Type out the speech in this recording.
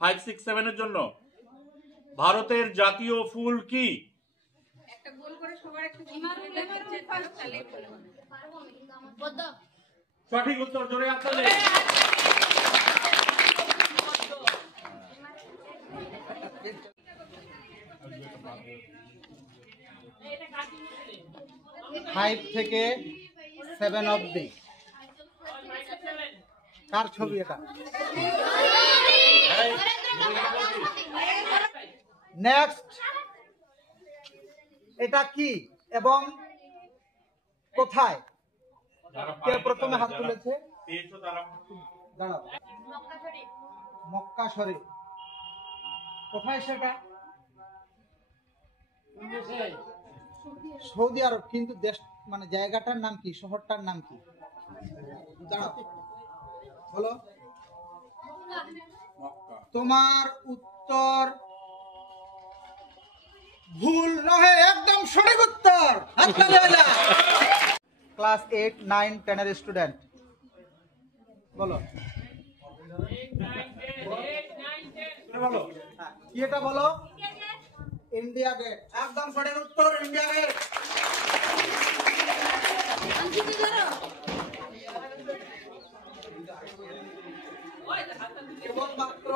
5, 6, 7 এর জন্য। ভারতের জাতীয় ফুল কি? একটা গোল করে সবার একটা সঠিক উত্তর, জোরে হাততালি। ফাইভ থেকে 7 অবধি কার ছবি এটা? নেক্সট, এটা কি এবং কোথায়? কে প্রথমে হাত তুলেছে? দাঁড়াও। মক্কা শরীফ কোথায় সেটা? সৌদি আরব, কিন্তু দেশ মানে জায়গাটার নাম কি, শহরটার নাম কি? দাঁড়াও, বলো। তোমার উত্তর ভুল নয়, একদম সঠিক উত্তর। ক্লাস 8, 9, 10 এর স্টুডেন্ট বলো। কি এটা বলো? ইন্ডিয়া গেট, একদম সঠিক উত্তর, ইন্ডিয়া গেট। কেবলমাত্র